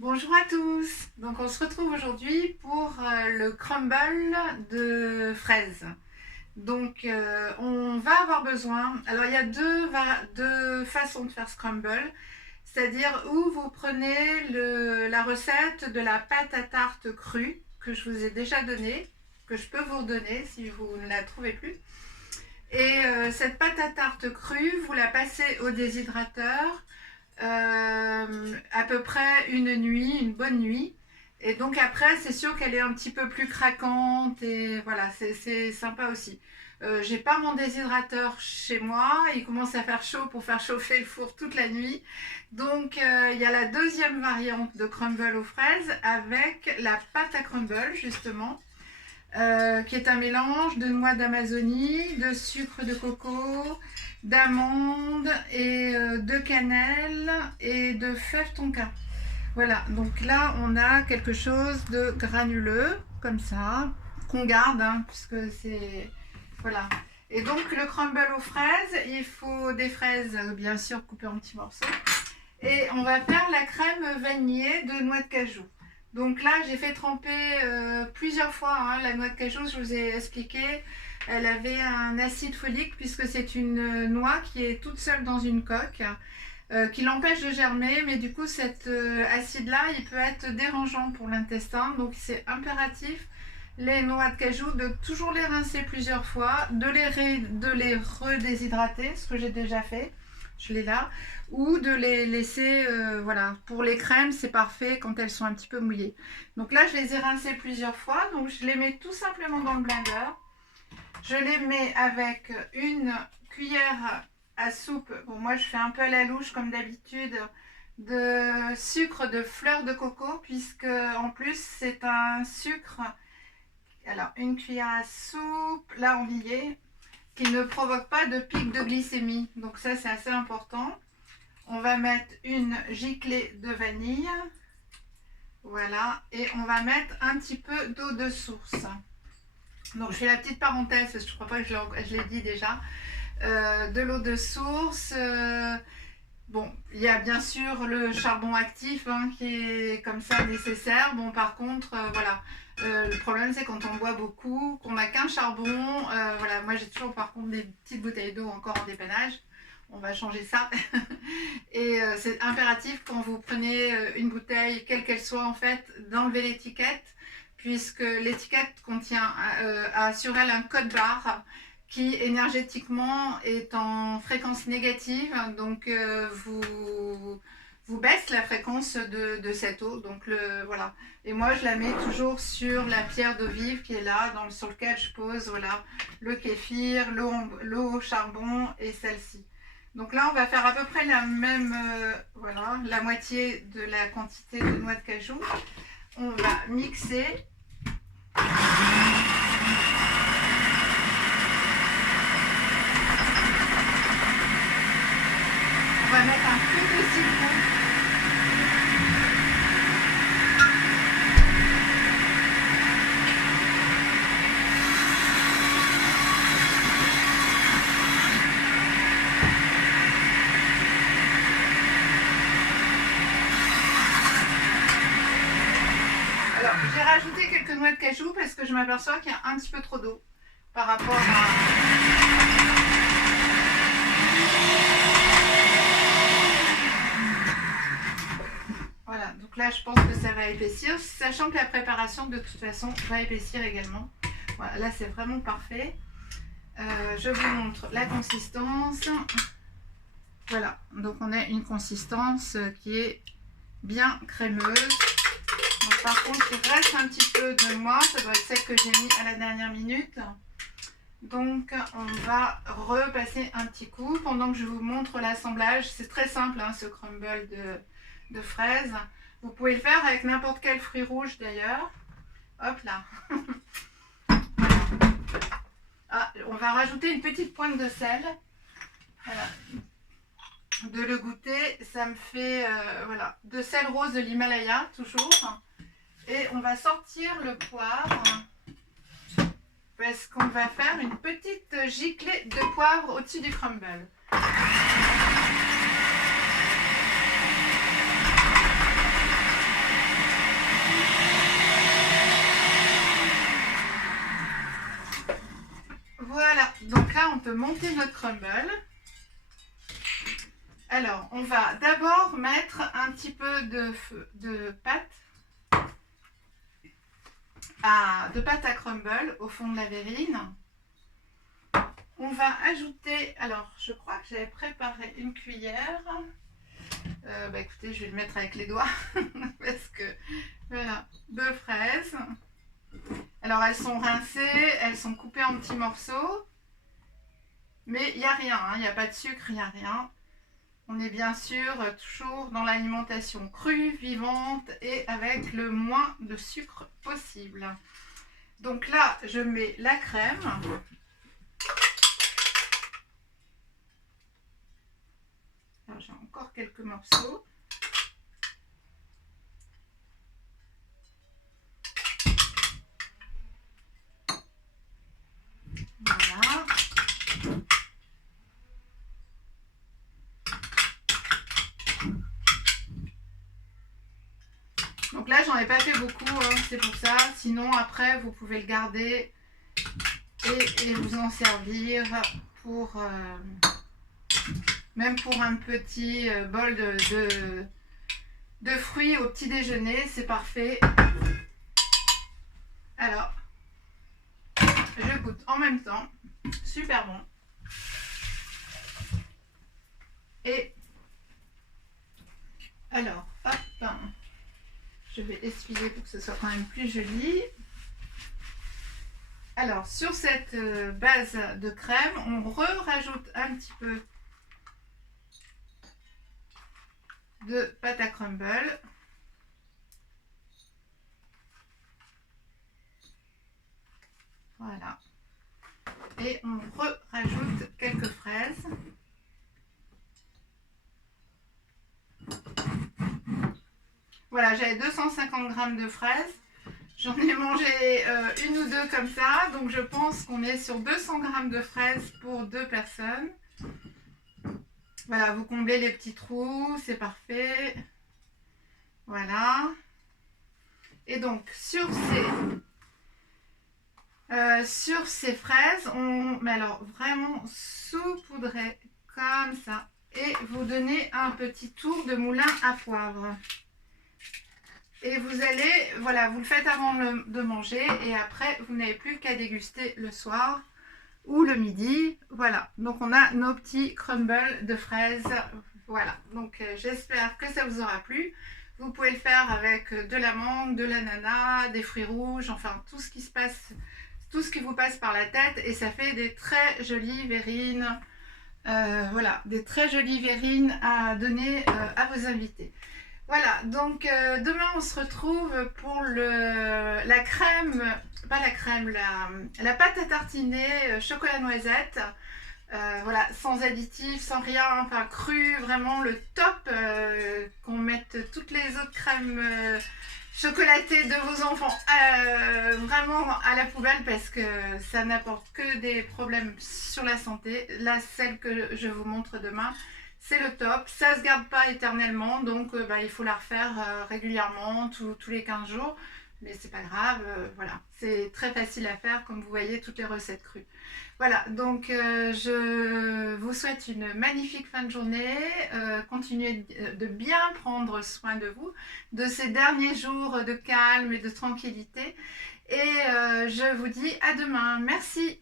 Bonjour à tous. Donc on se retrouve aujourd'hui pour le crumble de fraises. Donc on va avoir besoin, alors il y a deux façons de faire ce crumble, c'est-à-dire où vous prenez la recette de la pâte à tarte crue que je vous ai déjà donnée, que je peux vous redonner si vous ne la trouvez plus. Et cette pâte à tarte crue, vous la passez au déshydrateur à peu près une bonne nuit. Et donc après, c'est sûr qu'elle est un petit peu plus craquante et voilà, c'est sympa aussi. J'ai pas mon déshydrateur chez moi, il commence à faire chaud pour faire chauffer le four toute la nuit. Donc il y a la deuxième variante de crumble aux fraises avec la pâte à crumble justement. Qui est un mélange de noix d'Amazonie, de sucre de coco, d'amandes et de cannelle et de fèves tonka. Voilà, donc là on a quelque chose de granuleux, comme ça, qu'on garde, hein, puisque c'est... Voilà. Et donc le crumble aux fraises, il faut des fraises bien sûr coupées en petits morceaux. Et on va faire la crème vanillée de noix de cajou. Donc là, j'ai fait tremper plusieurs fois la noix de cajou, je vous ai expliqué. Elle avait un acide folique puisque c'est une noix qui est toute seule dans une coque, qui l'empêche de germer. Mais du coup, cet acide-là, il peut être dérangeant pour l'intestin. Donc c'est impératif, les noix de cajou, de toujours les rincer plusieurs fois, de les redéshydrater, ce que j'ai déjà fait. Je l'ai là, ou de les laisser, voilà, pour les crèmes c'est parfait quand elles sont un petit peu mouillées. Donc là je les ai rincées plusieurs fois, donc je les mets tout simplement dans le blender. Je les mets avec une cuillère à soupe, bon moi je fais un peu à la louche comme d'habitude, de sucre de fleur de coco, puisque en plus c'est un sucre, alors une cuillère à soupe, là on y est, qui ne provoque pas de pic de glycémie. Donc ça, c'est assez important. On va mettre une giclée de vanille. Voilà. Et on va mettre un petit peu d'eau de source. Donc je fais la petite parenthèse, parce que je ne crois pas que je l'ai dit déjà. De l'eau de source. Bon, il y a bien sûr le charbon actif qui est comme ça nécessaire. Bon, par contre, voilà. Le problème, c'est quand on boit beaucoup, qu'on n'a qu'un charbon. Voilà, moi, j'ai toujours par contre des petites bouteilles d'eau encore en dépannage. On va changer ça. Et c'est impératif quand vous prenez une bouteille, quelle qu'elle soit en fait, d'enlever l'étiquette, puisque l'étiquette contient sur elle un code barre qui énergétiquement est en fréquence négative, donc vous baisse la fréquence de cette eau. Donc voilà. Et moi je la mets toujours sur la pierre d'eau vive qui est là, sur lequel je pose voilà, le kéfir, l'eau au charbon et celle-ci. Donc là on va faire à peu près la même, voilà, la moitié de la quantité de noix de cajou. On va mixer. On va mettre un peu de citron. Alors, j'ai rajouté quelques noix de cajou parce que je m'aperçois qu'il y a un petit peu trop d'eau par rapport à... Voilà, donc là je pense que ça va épaissir, sachant que la préparation de toute façon va épaissir également. Voilà, là c'est vraiment parfait. Je vous montre la consistance. Voilà, donc on a une consistance qui est bien crémeuse. Donc par contre il reste un petit peu de noix, ça doit être celle que j'ai mis à la dernière minute. Donc on va repasser un petit coup pendant que je vous montre l'assemblage. C'est très simple ce crumble de fraises. Vous pouvez le faire avec n'importe quel fruit rouge d'ailleurs. Hop là. Ah, on va rajouter une petite pointe de sel. Voilà. De le goûter, ça me fait voilà, de sel rose de l'Himalaya toujours. Et on va sortir le poivre parce qu'on va faire une petite giclée de poivre au-dessus du crumble. peut monter notre crumble. Alors, on va d'abord mettre un petit peu de pâte à crumble au fond de la verrine. On va ajouter, alors je crois que j'avais préparé une cuillère. Écoutez, je vais le mettre avec les doigts parce que voilà, de fraises. Alors elles sont rincées, elles sont coupées en petits morceaux, mais il n'y a rien, hein, il n'y a pas de sucre, il n'y a rien. On est bien sûr toujours dans l'alimentation crue, vivante et avec le moins de sucre possible. Donc là, je mets la crème. Alors j'ai encore quelques morceaux. Voilà. Donc là, j'en ai pas fait beaucoup, hein, c'est pour ça. Sinon, après, vous pouvez le garder et vous en servir pour même pour un petit bol de fruits au petit déjeuner. C'est parfait. Alors, je goûte en même temps. Super bon. Et alors, hop. Je vais essuyer pour que ce soit quand même plus joli. Alors, sur cette base de crème, on rajoute un petit peu de pâte à crumble. Voilà. Et on rajoute quelques fraises. Voilà, j'avais 250 g de fraises. J'en ai mangé une ou deux comme ça. Donc je pense qu'on est sur 200 g de fraises pour 2 personnes. Voilà, vous comblez les petits trous, c'est parfait. Voilà. Et donc sur ces fraises, mais alors vraiment saupoudrer comme ça. Et vous donnez un petit tour de moulin à poivre. Et vous allez, voilà, vous le faites avant de manger et après, vous n'avez plus qu'à déguster le soir ou le midi. Voilà, donc on a nos petits crumbles de fraises. Voilà, donc j'espère que ça vous aura plu. Vous pouvez le faire avec de la mangue, de l'ananas, des fruits rouges, enfin tout ce qui vous passe par la tête et ça fait des très jolies verrines. Voilà, des très jolies verrines à donner à vos invités. Voilà, donc demain on se retrouve pour la crème, pas la crème, la pâte à tartiner chocolat noisette. Voilà, sans additifs, sans rien, enfin cru, vraiment le top, qu'on mette toutes les autres crèmes chocolatées de vos enfants vraiment à la poubelle parce que ça n'apporte que des problèmes sur la santé. Là, celle que je vous montre demain, c'est le top, ça se garde pas éternellement, donc il faut la refaire régulièrement, tous les 15 jours, mais c'est pas grave, voilà, c'est très facile à faire comme vous voyez toutes les recettes crues. Voilà, donc je vous souhaite une magnifique fin de journée, continuez de bien prendre soin de vous, de ces derniers jours de calme et de tranquillité, et je vous dis à demain, merci.